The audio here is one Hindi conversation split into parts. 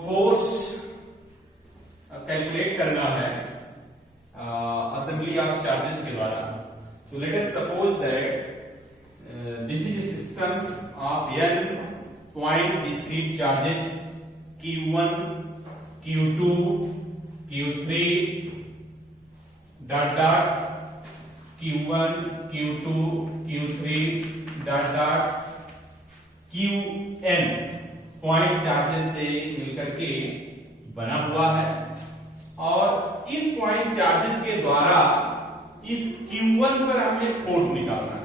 फोर्स कैलकुलेट करना है असेंबली ऑफ चार्जेस के द्वारा. So let us suppose that this is a system of n point discrete charges q1, q2, q3 dot dot q1, q2, q3 dot dot qn point charges से मिलकर के बना हुआ है. और इन पॉइंट चार्जेस के द्वारा इस Q1 पर हमें फोर्स निकालना है.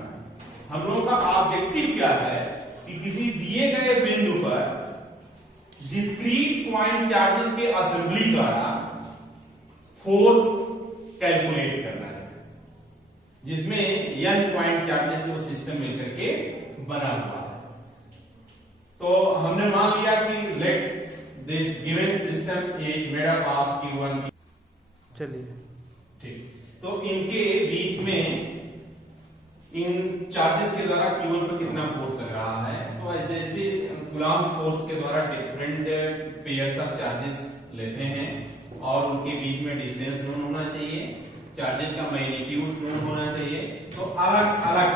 हम लोगों का ऑब्जेक्टिव क्या है कि किसी दिए गए बिंदु पर डिस्क्रीट पॉइंट चार्जेस के असेंबली द्वारा फोर्स कैलकुलेट करना है, जिसमें n पॉइंट चार्जेस से वो सिस्टम मिलकर के बना हुआ है. तो हमने मान लिया कि let this given system is made up of Q1. चलिए ठीक. तो इनके बीच में इन चार्जेस के द्वारा Q1 पर कितना फोर्स लग रहा है. तो जैसे कूलम्ब्स फोर्स के द्वारा डिफरेंट पेयर्स ऑफ चार्जेस लेते हैं और उनके बीच में डिस्टेंस नोन होना चाहिए, चार्जेस का मैग्नीट्यूड नोन होना चाहिए. तो अलग अलग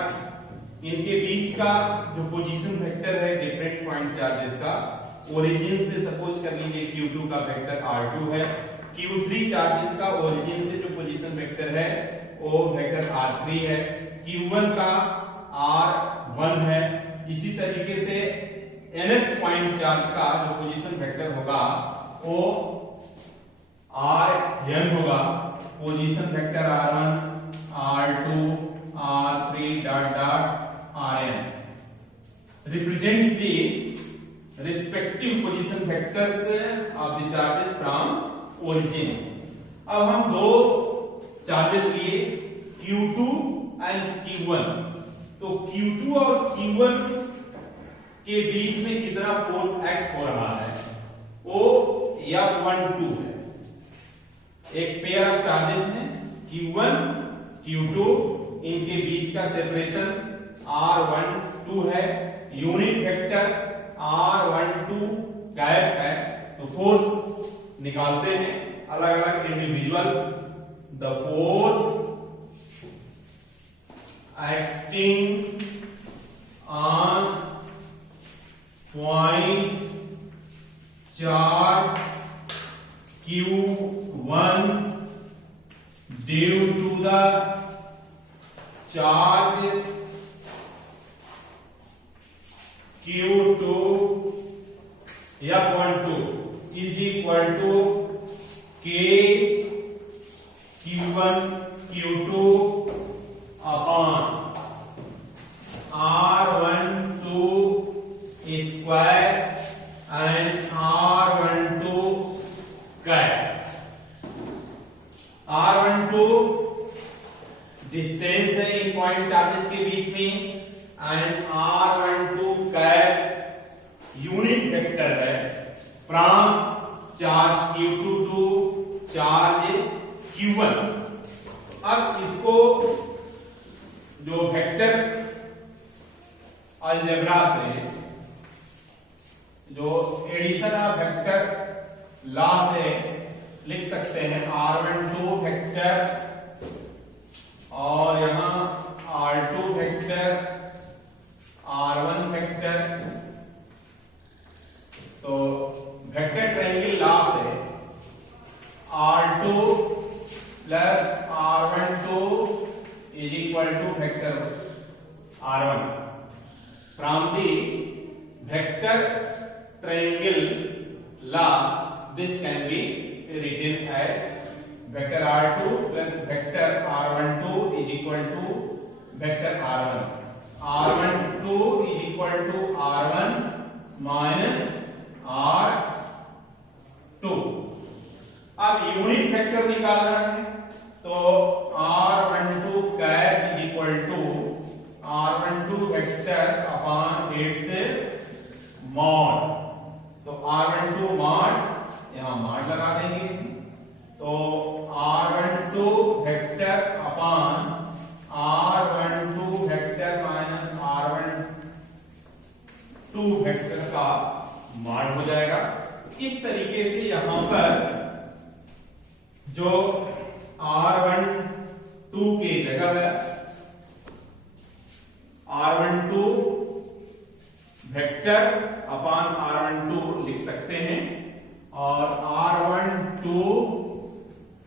इनके बीच का जो पोजीशन वेक्टर है डिफरेंट पॉइंट चार्जेस का, ओरिजिन से सपोज कर लीजिए Q2 का वेक्टर R2 है, Q3 चार्जेस का ओरिजिन से जो पोजीशन वेक्टर है वो वेक्टर R3 है, Q1 का R1 है. इसी तरीके से nth पॉइंट चार्ज का जो पोजीशन वेक्टर होगा वो Rn होगा. Position vector R1, R2, R3 dot dot Rn represents the respective position vectors of the charges from origin. अब हम दो चार्जेस लिए Q2 एंड Q1. तो Q2 और Q1 के बीच में कितना फोर्स एक्ट हो रहा है वो F12 है. एक पेयर ऑफ चार्जेस हैं Q1, Q2, इनके बीच का सेपरेशन R12 है, यूनिट वेक्टर R12 गैप है. तो फोर्स निकालते हैं अलग अलग individual. The force acting on point charge Q1 due to the charge Q2 F12 is equal to K Q1 Q2 upon R12 square and R12 cap. R12 distance है इन पॉइंट चार्जेस के बीच में and R12 cap unit vector है from charge Q2 to charge Q1. अब इसको जो वेक्टर अलजेब्रा से जो एडिशन ऑफ वेक्टर लॉ से लिख सकते हैं R12 वेक्टर और यहां R2 वेक्टर, R1 वेक्टर. तो वेक्टर ट्रायंगल लॉ से R2 plus R12 is equal to vector R1 from the vector triangle law. This can be written as vector R2 plus vector R12 is equal to vector R1. R12 is equal to R1 minus R2. अब यूनिट वेक्टर निकालना है तो R12 cap is equal to R12 vector upon 8 से मॉड. तो R12 मॉड यहां मॉड लगा देंगे. तो R12 vector upon R12 vector minus R12 vector का मान हो जाएगा. इस तरीके तरीके से यहां पर जो r12 की जगह है r12 वेक्टर अपान r12 लिख सकते हैं, और r12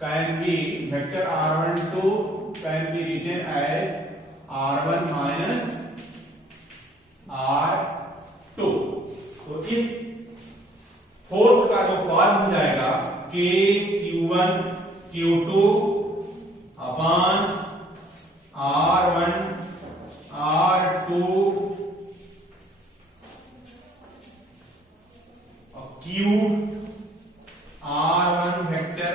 can be vector r12 can be written as r1 minus r2। तो इस फोर्स का जो फॉर्म हो जाएगा k q1 q2 अपान r1 r2 cube r1 vector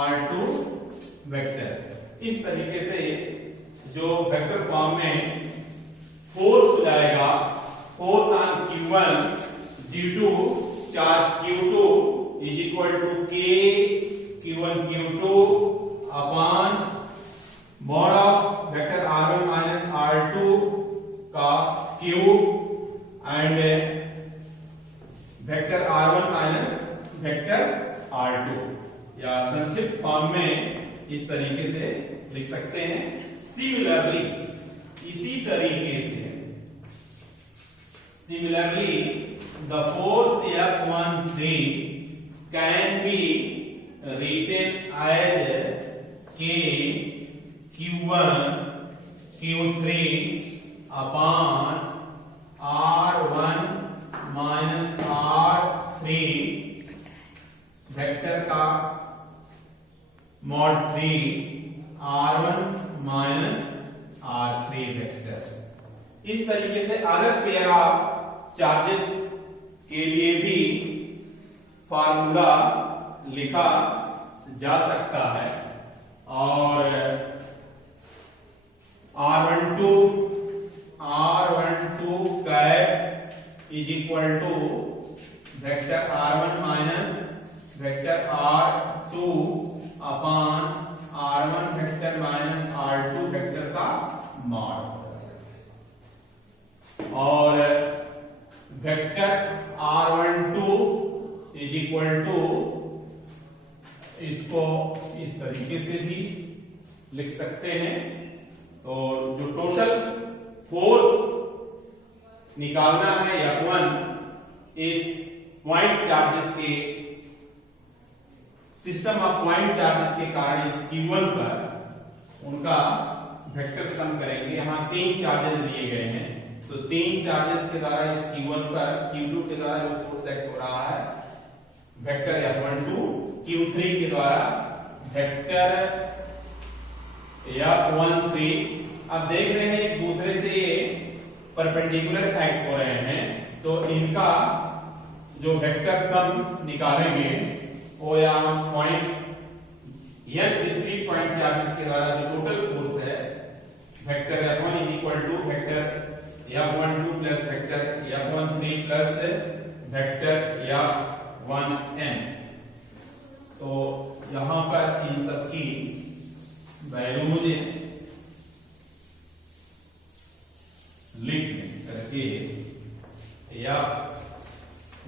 r2 vector. इस तरीके से जो वेक्टर फॉर्म में फोर्स हो जाएगा, force on q1 due to charge q2 is equal to k q1 q2 upon mod of vector r1 minus r2 का cube and vector r1 minus vector r2, या संक्षिप्त फॉर्म में इस तरीके से लिख सकते हैं। सिमिलरली इसी तरीके से similarly the force F13 can be written as k q1 q3 upon r1 minus r3 vector का mod 3 r1 minus r3 vector. इस तरीके से अदर पेयर ऑफ चार्जेस के लिए भी फार्मूला लिखा जा सकता है, और r12 cap is equal to vector r1 minus vector r2 upon r1 vector minus r2 vector का मॉड, और vector r12 is equal to इसको इस तरीके से भी लिख सकते हैं। तो जो टोटल फोर्स निकालना है F1 इस पॉइंट चार्जेस के सिस्टम ऑफ पॉइंट चार्जेस के कारण इस Q1 पर उनका वेक्टर सम करेंगे। यहां 3 चार्जेस दिए गए हैं, तो 3 चार्जेस के द्वारा इस Q1 पर Q2 के द्वारा जो फोर्स एक्ट हो रहा है वेक्टर F12, Q3 के द्वारा वेक्टर F13। अब देख रहे हैं एक दूसरे से ये परपेंडिकुलर एक्ट हो रहे हैं, तो इनका जो वेक्टर सम निकालेंगे वो यहाँ point n discrete point charges के द्वारा जो टोटल फोर्स है vector F1 is equal to vector F12 plus vector F13 plus vector F1n। तो यहां पर इन सब की वैल्यूज लिख करके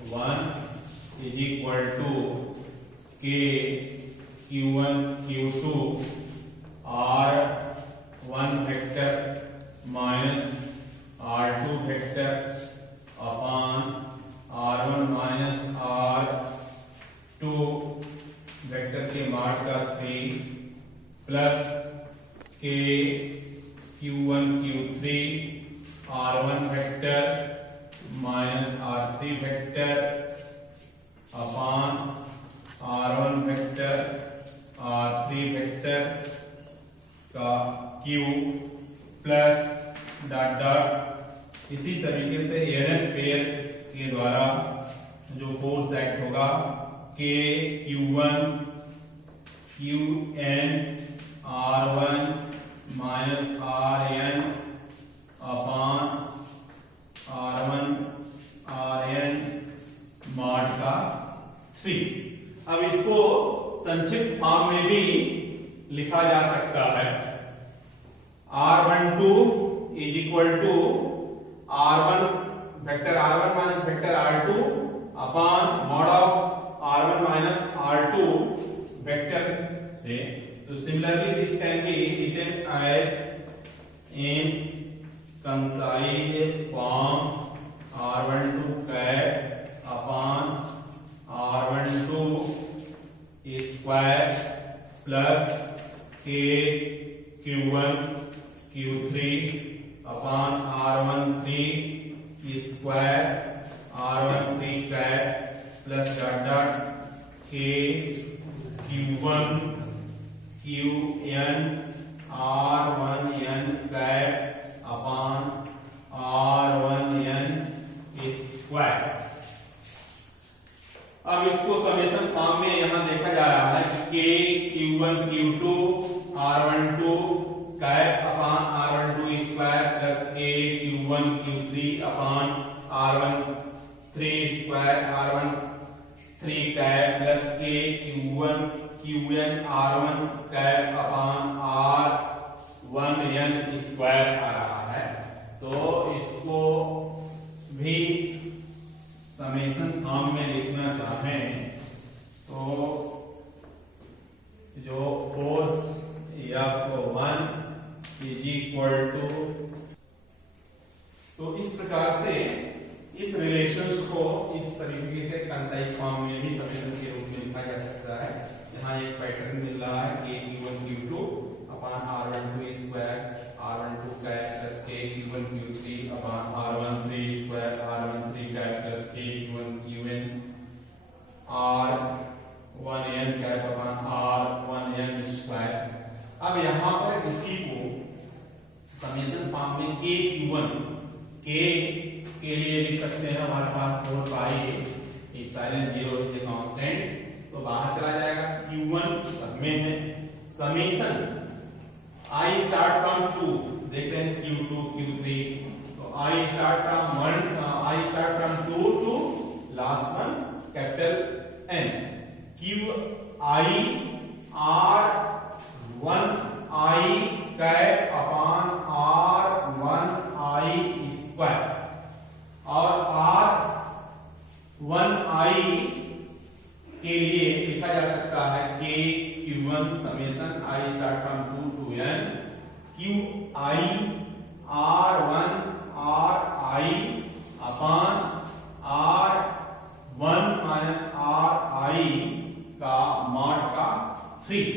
F1 is equal to k q1 q2 r1 vector minus r2 vector upon r1 minus r2 vector के मार्ग का 3 plus k q1 q3 r1 vector minus r3 vector upon r1 vector r3 vector का क्यूब प्लस डॉट डॉट। इसी तरीके से nth पेयर के द्वारा जो फोर्स एक्ट होगा k q1 qn r1 minus rn upon r1 rn mod का 3। अब इसको संक्षिप्त फॉर्म में भी लिखा जा सकता है। r12 is equal to r1 vector r1 minus vector r2 upon mod of r1 minus r2 vector से। तो similarly this can be written as in concise form r12 cap upon r12 square plus k q1 q3 upon r13 square r13 cap plus dot dot k q1 qn r1n cap upon r1n square. अब इसको समेशन फॉर्म में यहां देखा जा रहा है कि k q1 q2 r12 cap upon r12 square plus k q1 q3 upon r13 square r13 cap plus k q1 qn r1 cap upon r1n square आ रहा है। तो इसको भी समेशन फॉर्म में लिखना चाहें तो जो force F1 is equal to, तो इस प्रकार से इस रिलेशंस को इस तरीके से कंसाइज फॉर्म में भी समेशन के रूप में लिखा जा सकता है। यहाँ एक पैटर्न मिल रहा है k q1 q2 upon r12 square r12 square plus k q1 q3 upon r13 square r13 cap plus k q1 qn r1n cap upon r1n square. अब यहाँ पर इसी को समेशन फॉर्म में k q1 k के लिए लिख सकते हैं हमारे पास 4 पाई एप्सिलॉन 0 इज कांस्टेंट, तो बाहर चला जाएगा। q1 सब में है समेशन I start from 2, देखते हैं q2 q3, तो I start from 2 to last one capital N, q I r1 I cap upon r1 I square और r1 I के लिए लिखा जा सकता है k q1 summation I start from 2 to n q I r1 r I upon r1 minus r I का मॉड का 3।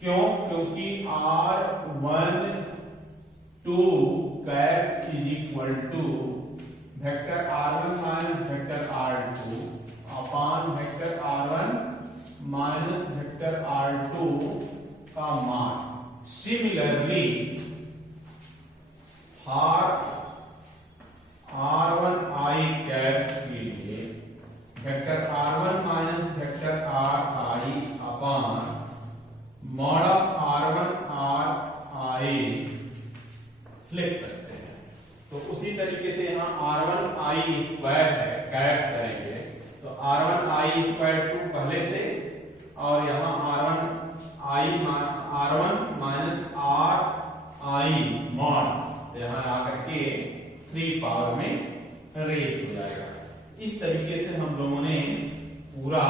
क्यों? क्योंकि r1 2 cap is equal to vector r1 minus vector r2 upon vector r1 minus vector r2 का मान। सिमिलरली r1 I कैप के लिए vector r1 minus vector r I upon mod of r1 r I लिख सकते हैं। तो उसी तरीके से यहाँ r1 I स्क्वायर है, कैप करेंगे तो r1 I स्क्वायर 2 पहले से और यहाँ r1 minus r I mod यहाँ आकर के 3 पावर में रेज हो जाएगा। इस तरीके से हम लोगों ने पूरा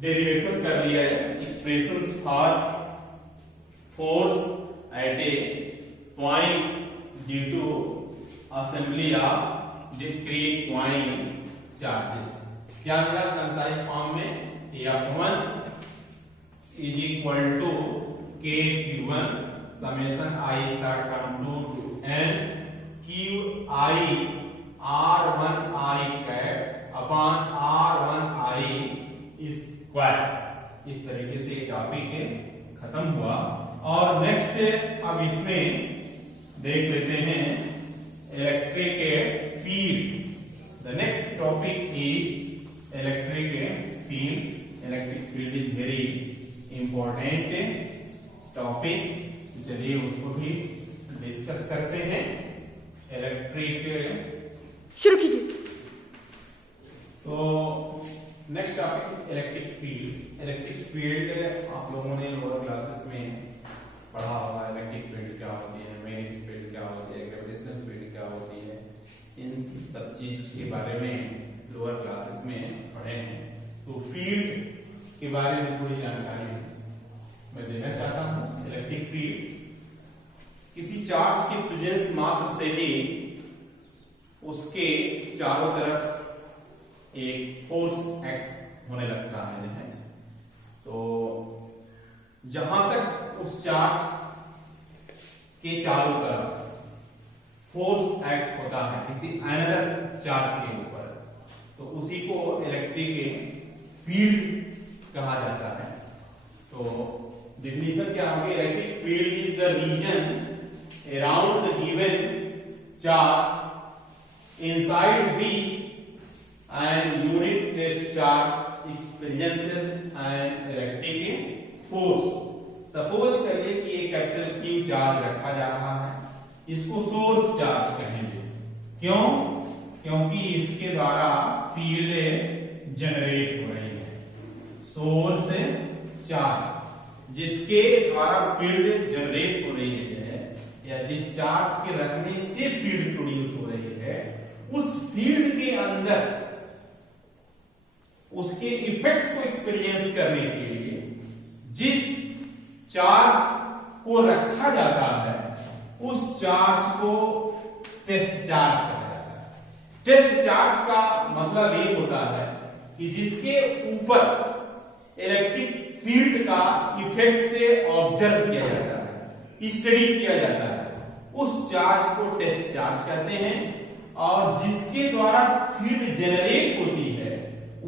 डेरिवेशन कर लिया है। Expressions for force at a point due to assembly of discrete point charges. क्या मिला कंसाइज फॉर्म में? F1 is equal to k q1 summation I start from 2 to n q I r1 I cap upon r1 I square. इस तरीके से टॉपिक खत्म हुआ और नेक्स्ट अब इसमें देख लेते हैं electric field. The next topic is electric field. Electric field is very important topic, चलिए उसको भी डिस्कस करते हैं। इलेक्ट्रिक शुरू कीजिए। तो next topic electric field. Electric field आप लोगों ने लोअर क्लासेस में पढ़ा होगा। इलेक्ट्रिक फील्ड क्या होती है, मैग्नेटिक फील्ड क्या होती है, ग्रेविटेशनल फील्ड क्या होती है, इन सब चीज के बारे में लोअर क्लासेस में पढ़े हैं। तो फील्ड के बारे में थोड़ी जानकारी मैं देना चाहता हूं। इलेक्ट्रिक फील्ड किसी चार्ज के प्रेजेंस मात्र से ही उसके चारों तरफ एक फोर्स एक्ट होने लगता है। तो जहां तक उस चार्ज के चारों तरफ फोर्स एक्ट होता है किसी अनदर चार्ज के ऊपर, तो उसी को इलेक्ट्रिक फील्ड कहा जाता है। तो डिफिनीशन क्या होगी? Electric field is the region around the given charge inside which an unit test charge experiences an electric force. Suppose करिए कि एक कैपिटल Q चार्ज रखा जा रहा है, इसको सोर्स चार्ज कहेंगे। क्यों? क्योंकि इसके द्वारा फील्ड जनरेट हो रही है। सोर्स चार्ज जिसके द्वारा फील्ड जनरेट हो रही है या जिस चार्ज के रखने से फील्ड प्रोड्यूस हो रही है, उस फील्ड के अंदर उसके इफेक्ट्स को एक्सपीरियंस करने के लिए जिस चार्ज को रखा जाता है उस चार्ज को टेस्ट चार्ज कहा जाता है। टेस्ट चार्ज का मतलब ये होता है कि जिसके ऊपर इलेक्ट्रिक फील्ड का इफेक्ट ऑब्जर्व किया जाता है, स्टडी किया जाता है, उस चार्ज को टेस्ट चार्ज कहते हैं। और जिसके द्वारा फील्ड जनरेट होती है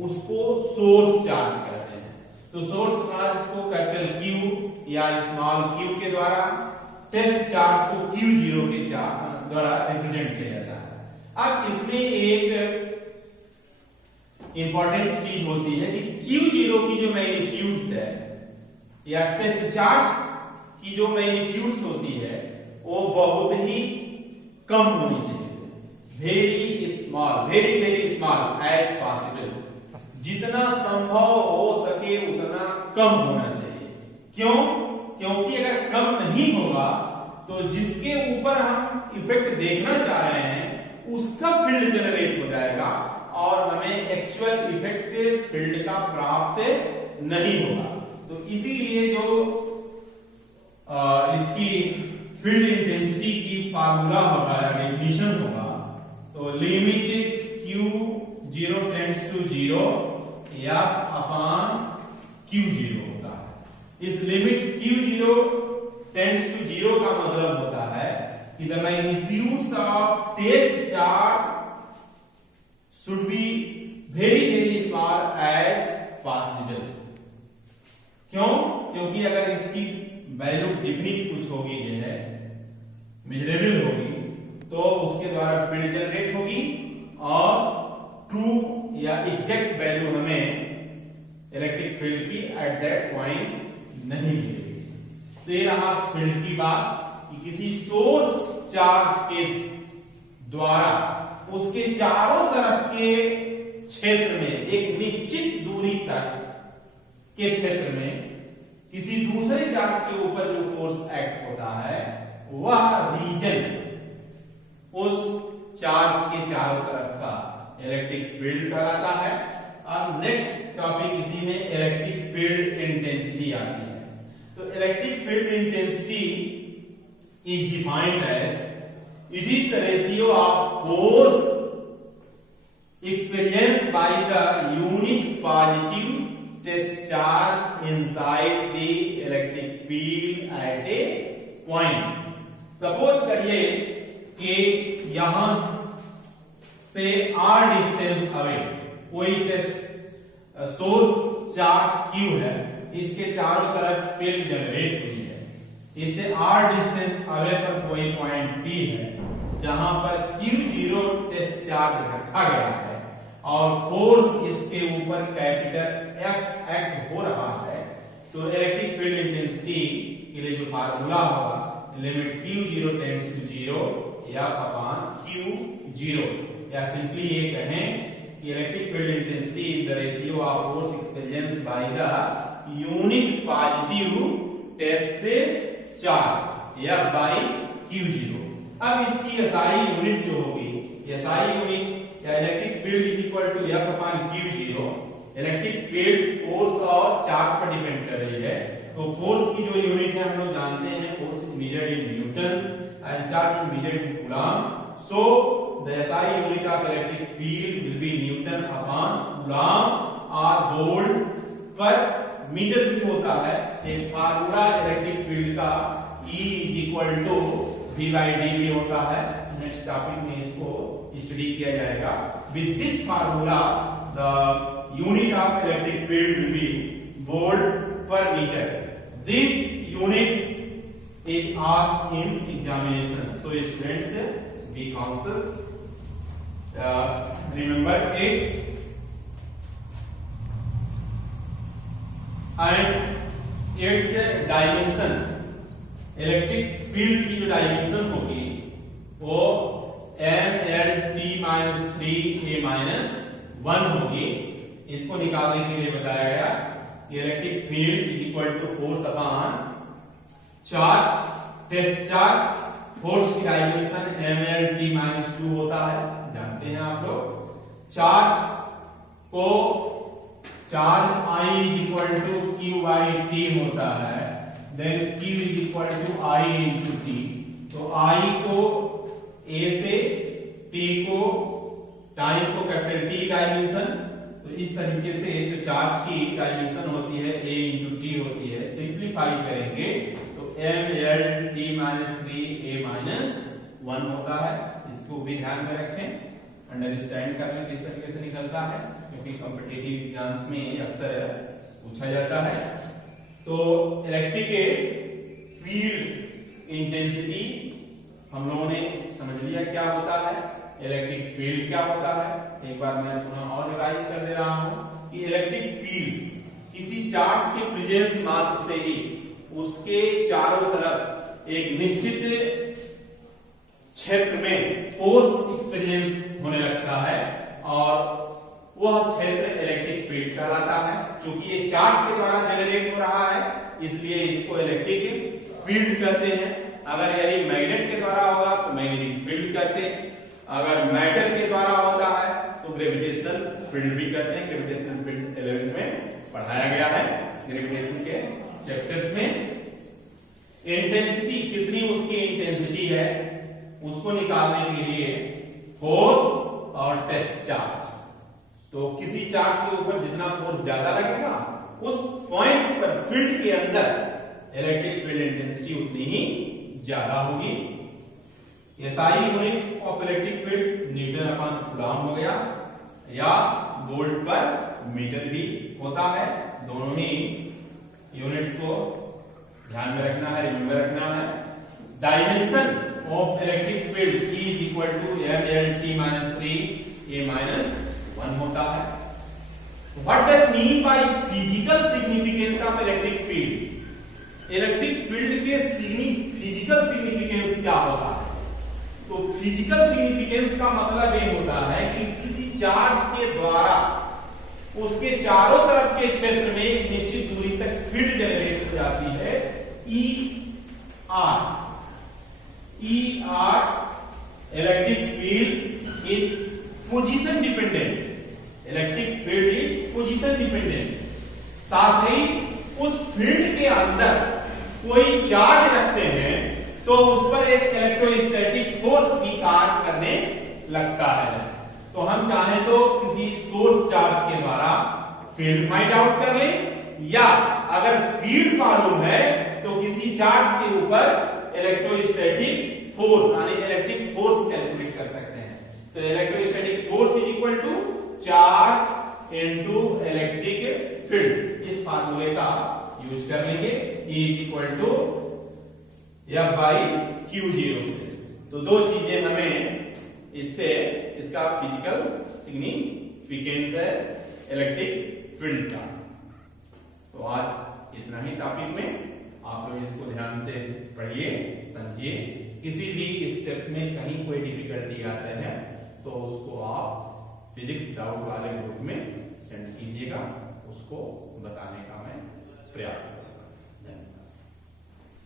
उसको सोर्स चार्ज कहते हैं। तो सोर्स चार्ज को कैपिटल Q या स्मॉल q के द्वारा, टेस्ट चार्ज को Q0 के द्वारा रिप्रेजेंट किया जाता है। अब इसमें एक इंपॉर्टेंट चीज होती है कि Q0 की जो मैग्नीट्यूड है या टेस्ट चार्ज की जो मैग्नीट्यूड होती है वो बहुत ही कम होनी चाहिए। वेरी स्मॉल एज पॉसिबल, जितना संभव हो सके उतना कम होना चाहिए। क्यों? क्योंकि अगर कम नहीं होगा तो जिसके ऊपर हम इफेक्ट देखना चाह रहे हैं उसका फील्ड जनरेट हो जाएगा और हमें एक्चुअल इफेक्ट फील्ड का प्राप्त नहीं होगा। तो इसीलिए जो इसकी फील्ड इंटेंसिटी की फार्मूला होगा या डेफिनेशन होगा, तो लिमिट Q0 टेंड्स टू 0 या अपॉन Q0 होता है। इस लिमिट Q0 टेंड्स टू 0 का मतलब होता है कि the magnitude of test charge should be very small as possible. क्यों? क्योंकि अगर इसकी वैल्यू डिफिनिट कुछ होगी, जो है मेजरेबल होगी, तो उसके द्वारा फील्ड जनरेट होगी और ट्रू या एग्जैक्ट वैल्यू हमें इलेक्ट्रिक फील्ड की एट दैट पॉइंट नहीं मिलेगी। तो ये रहा फील्ड की बात कि किसी सोर्स चार्ज के द्वारा उसके चारों तरफ के क्षेत्र में, एक निश्चित दूरी तक के क्षेत्र में किसी दूसरे चार्ज के ऊपर जो फोर्स एक्ट होता है वह रीजन उस चार्ज के चारों तरफ का इलेक्ट्रिक फील्ड कहलाता है। अब नेक्स्ट टॉपिक इसी में इलेक्ट्रिक फील्ड इंटेंसिटी आती है। तो electric field intensity is defined as it is the ratio of force experienced by the unit positive test charge inside the electric field at a point. Suppose करिए कि यहां से r डिस्टेंस अवे कोई टेस्ट सोर्स चार्ज Q है, इसके चारों तरफ फील्ड जनरेट हुई है। इससे r डिस्टेंस अवे पर कोई पॉइंट P है जहां पर Q0 टेस्ट चार्ज रखा गया है और फोर्स इसके ऊपर कैपिटल F एक्ट हो रहा है। तो इलेक्ट्रिक फील्ड इंटेंसिटी के लिए जो फार्मूला होगा लिमिट Q0 टेंड्स टू 0 या अपॉन Q0, या सिंपली ये कहें कि electric field intensity is the ratio of force experienced by the unit positive test charge या बाय Q0। अब इसकी SI यूनिट जो होगी, SI यूनिट या electric field is equal to F upon Q0। Electric field force और चार्ज पर डिपेंड कर रही है, तो फोर्स की जो यूनिट है हम लोग जानते हैं, force is measured in newton and charge is measured in coulomb. So the SI unit of electric field will be newton upon coulomb और वोल्ट पर मीटर भी होता है। एक फार्मूला इलेक्ट्रिक फील्ड का E is equal to V by D भी होता है। नेक्स्ट टॉपिक में इसको स्टडी किया जाएगा। With this formula the unit of electric field will be volt per metre. This unit is asked in examination, so students be conscious, remember it. And its dimension, electric field की जो डायमेंशन होगी वो m/3a-1 होगी। इसको निकालने के लिए बताया गया कि electric field is equal to force upon charge, test charge. Force की डायमेंशन mL/t-2 होता है, जानते हैं आप लोग। चार्ज को charge I is equal to Q by T होता है, then Q is equal to I into T। तो I को A से, T को टाइम को कैपिटल T डायमेंशन, तो इस तरीके से जो चार्ज की डायमेंशन होती है A इंटू T होती है। सिंप्लीफाई करेंगे तो mL/t-3a-1 होता है। इसको भी ध्यान में रखें, अंडरस्टैंड कर लें किस तरीके से निकलता है, क्योंकि कॉम्पिटिटिव एग्जाम्स में अक्सर पूछा जाता है। तो इलेक्ट्रिक फील्ड इंटेंसिटी हम लोगों ने समझ लिया क्या होता है, इलेक्ट्रिक फील्ड क्या होता है। एक बार मैं पुनः और रिवाइज कर दे रहा हूं कि इलेक्ट्रिक फील्ड किसी चार्ज के प्रेजेंस मात्र से ही उसके चारों तरफ एक निश्चित क्षेत्र में फोर्स एक्सपीरियंस होने लगता है और वह क्षेत्र इलेक्ट्रिक फील्ड कहलाता है। क्योंकि ये चार्ज के द्वारा जनरेट हो रहा है, इसलिए इसको इलेक्ट्रिक फील्ड कहते हैं। अगर यदि मैग्नेट के द्वारा होगा तो मैग्नेटिक फील्ड कहते हैं, अगर मैटर के द्वारा होता है तो ग्रेविटेशनल फील्ड भी कहते हैं। ग्रेविटेशनल फील्ड 11th में पढ़ाया गया है, ग्रेविटेशन के चैप्टर्स में। इंटेंसिटी, कितनी उसकी इंटेंसिटी है उसको निकालने के लिए फोर्स और टेस्ट चार्ज, तो किसी चार्ज के ऊपर जितना फोर्स ज्यादा लगेगा उस पॉइंट्स पर फील्ड के अंदर इलेक्ट्रिक फील्ड इंटेंसिटी उतनी ही ज्यादा होगी। SI unit of electric field Newton upon coulomb हो गया, या वोल्ट पर मीटर भी होता है। दोनों ही यूनिट्स को ध्यान में रखना है, रिमेंबर रखना है। Dimension of electric field E is equal to mL/t-3a-1 होता है। What does mean by physical significance of electric field? Electric field के फिजिकल सिग्निफिकेंस क्या होता है? तो फिजिकल सिग्निफिकेंस का मतलब ये होता है कि किसी चार्ज के द्वारा उसके चारों तरफ के क्षेत्र में एक निश्चित दूरी तक फील्ड जनरेट हो जाती है, ER electric field is position dependent. Electric field is position dependent. साथ ही उस फील्ड के अंदर कोई चार्ज रखते हैं तो उस पर एक इलेक्ट्रोस्टैटिक फोर्स भी कार्य करने लगता है। तो हम चाहें तो किसी सोर्स चार्ज के द्वारा फील्ड फाइंड आउट कर लें, या अगर फील्ड मालूम है तो किसी चार्ज के ऊपर इलेक्ट्रोस्टैटिक फोर्स यानी इलेक्ट्रिक फोर्स कैलकुलेट कर सकते हैं। तो electrostatic force is equal to charge into electric field. इस फार्मूले का यूज कर लेंगे, E is equal to F by Q0 से। तो दो चीजें हमें इससे इसका फिजिकल सिग्निफिकेंस है इलेक्ट्रिक फील्ड का। तो आज इतना ही टॉपिक में, आप लोग इसको ध्यान से पढ़िए, समझिए। किसी भी स्टेप में कहीं कोई डिफिकल्टी आते हैं तो उसको आप फिजिक्स डाउट वाले ग्रुप में सेंड कीजिएगा, उसको बताने का मैं प्रयास